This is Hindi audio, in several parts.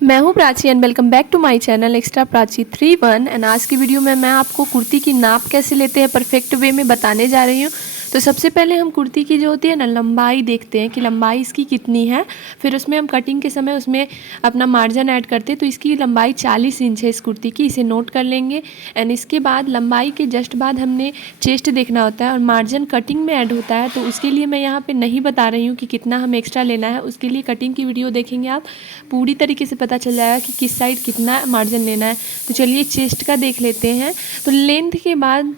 मैं हूँ Prachi and welcome back to my channel extra Prachi 31। And आज की वीडियो में मैं आपको कुर्ती की नाप कैसे लेते हैं परफेक्ट वे में बताने जा रही हूँ। तो सबसे पहले हम कुर्ती की जो होती है ना लंबाई देखते हैं कि लंबाई इसकी कितनी है। फिर उसमें हम कटिंग के समय उसमें अपना मार्जिन ऐड करते हैं। तो इसकी लंबाई 40 इंच है इस कुर्ती की, इसे नोट कर लेंगे। एंड इसके बाद लंबाई के जस्ट बाद हमने चेस्ट देखना होता है और मार्जिन कटिंग में ऐड होता है। तो उसके लिए मैं यहाँ पर नहीं बता रही हूँ कि कितना हमें एक्स्ट्रा लेना है। उसके लिए कटिंग की वीडियो देखेंगे आप, पूरी तरीके से पता चल जाएगा कि किस साइड कितना मार्जिन लेना है। तो चलिए चेस्ट का देख लेते हैं। तो लेंथ के बाद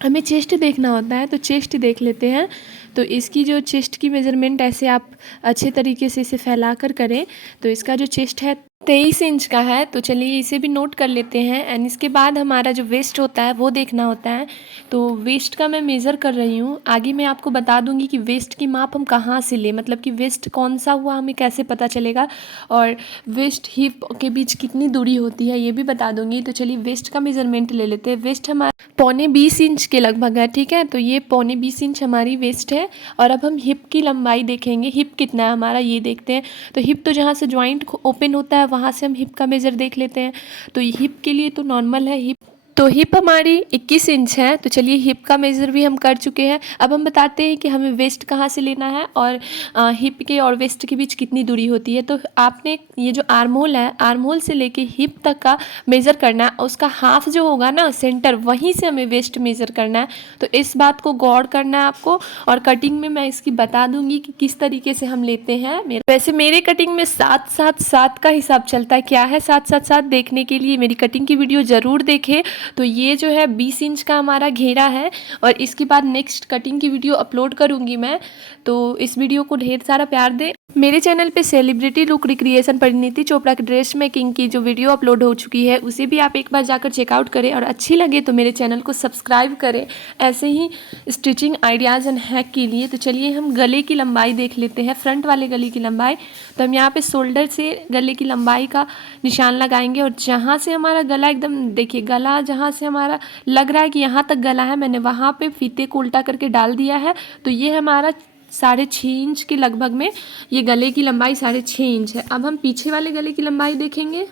हमें चेस्ट देखना होता है, तो चेस्ट देख लेते हैं। तो इसकी जो चेस्ट की मेज़रमेंट ऐसे आप अच्छे तरीके से इसे फैला कर करें। तो इसका जो चेस्ट है 23 इंच का है। तो चलिए इसे भी नोट कर लेते हैं। एंड इसके बाद हमारा जो वेस्ट होता है वो देखना होता है। तो वेस्ट का मैं मेज़र कर रही हूँ, आगे मैं आपको बता दूंगी कि वेस्ट की माप हम कहाँ से लें, मतलब कि वेस्ट कौन सा हुआ हमें कैसे पता चलेगा, और वेस्ट हिप के बीच कितनी दूरी होती है ये भी बता दूंगी। तो चलिए वेस्ट का मेज़रमेंट ले लेते हैं। वेस्ट हमारा 20 इंच के लगभग है, ठीक है। तो ये 20 इंच हमारी वेस्ट है। और अब हम हिप की लंबाई देखेंगे, हिप कितना है हमारा ये देखते हैं। तो हिप तो जहाँ से जॉइंट ओपन होता है वहाँ से हम हिप का मेज़र देख लेते हैं। तो हिप के लिए तो नॉर्मल है हिप, तो हिप हमारी 21 इंच है। तो चलिए हिप का मेज़र भी हम कर चुके हैं। अब हम बताते हैं कि हमें वेस्ट कहाँ से लेना है और हिप के और वेस्ट के बीच कितनी दूरी होती है। तो आपने ये जो आर्म होल है, आर्म होल से लेके हिप तक का मेज़र करना है। उसका हाफ जो होगा ना सेंटर, वहीं से हमें वेस्ट मेज़र करना है। तो इस बात को गौर करना है आपको। और कटिंग में मैं इसकी बता दूंगी कि किस तरीके से हम लेते हैं। वैसे मेरे कटिंग में 7-7-7 का हिसाब चलता है। क्या है 7-7-7 देखने के लिए मेरी कटिंग की वीडियो ज़रूर देखें। तो ये जो है 20 इंच का हमारा घेरा है। और इसके बाद नेक्स्ट कटिंग की वीडियो अपलोड करूँगी मैं, तो इस वीडियो को ढेर सारा प्यार दें। मेरे चैनल पे celebrity look recreation Parineeti Chopra की ड्रेस मेकिंग की जो वीडियो अपलोड हो चुकी है उसे भी आप एक बार जाकर चेकआउट करें, और अच्छी लगे तो मेरे चैनल को सब्सक्राइब करें ऐसे ही स्टिचिंग आइडियाज़ एंड हैक के लिए। तो चलिए हम गले की लंबाई देख लेते हैं, फ्रंट वाले गले की लंबाई। तो हम यहाँ पे शोल्डर से गले की लंबाई का निशान लगाएंगे, और जहाँ से हमारा गला एकदम देखिए, गला जहाँ से हमारा लग रहा है कि यहाँ तक गला है, मैंने वहाँ पे फीते को उल्टा करके डाल दिया है। तो ये हमारा 6.5 इंच के लगभग में ये गले की लंबाई 6.5 इंच है। अब हम पीछे वाले गले की लंबाई देखेंगे।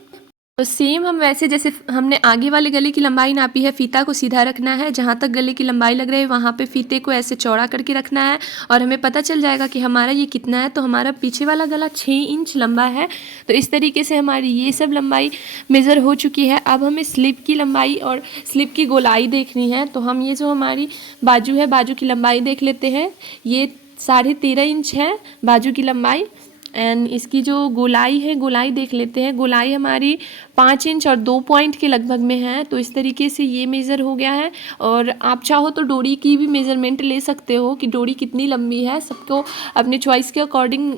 तो सेम हम वैसे जैसे हमने आगे वाले गले की लंबाई नापी है, फीता को सीधा रखना है, जहाँ तक गले की लंबाई लग रही है वहाँ पे फीते को ऐसे चौड़ा करके रखना है, और हमें पता चल जाएगा कि हमारा ये कितना है। तो हमारा पीछे वाला गला 6 इंच लंबा है। तो इस तरीके से हमारी ये सब लंबाई मेज़र हो चुकी है। अब हमें स्लीव की लंबाई और स्लीव की गोलाई देखनी है। तो हम ये जो हमारी बाजू है, बाजू की लंबाई देख लेते हैं। ये 13.5 इंच है बाजू की लंबाई। एंड इसकी जो गोलाई है, गोलाई देख लेते हैं। गोलाई हमारी 5 इंच और 2 पॉइंट के लगभग में है। तो इस तरीके से ये मेज़र हो गया है। और आप चाहो तो डोरी की भी मेज़रमेंट ले सकते हो कि डोरी कितनी लंबी है। सबको अपने चॉइस के अकॉर्डिंग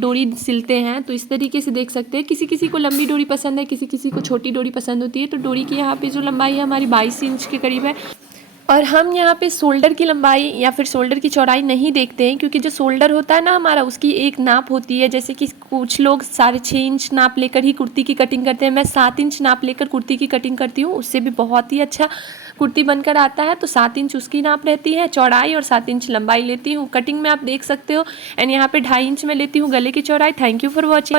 डोरी सिलते हैं, तो इस तरीके से देख सकते हैं। किसी किसी को लंबी डोरी पसंद है, किसी किसी को छोटी डोरी पसंद होती है। तो डोरी की यहाँ पे जो लंबाई है हमारी 22 इंच के करीब है। और हम यहाँ पे शोल्डर की लंबाई या फिर शोल्डर की चौड़ाई नहीं देखते हैं, क्योंकि जो शोल्डर होता है ना हमारा, उसकी एक नाप होती है। जैसे कि कुछ लोग 6.5 इंच नाप लेकर ही कुर्ती की कटिंग करते हैं। मैं 7 इंच नाप लेकर कुर्ती की कटिंग करती हूँ, उससे भी बहुत ही अच्छा कुर्ती बनकर आता है। तो 7 इंच उसकी नाप रहती है चौड़ाई, और 7 इंच लंबाई लेती हूँ। कटिंग में आप देख सकते हो। एंड यहाँ पे 2.5 इंच में लेती हूँ गले की चौड़ाई। Thank you for watching.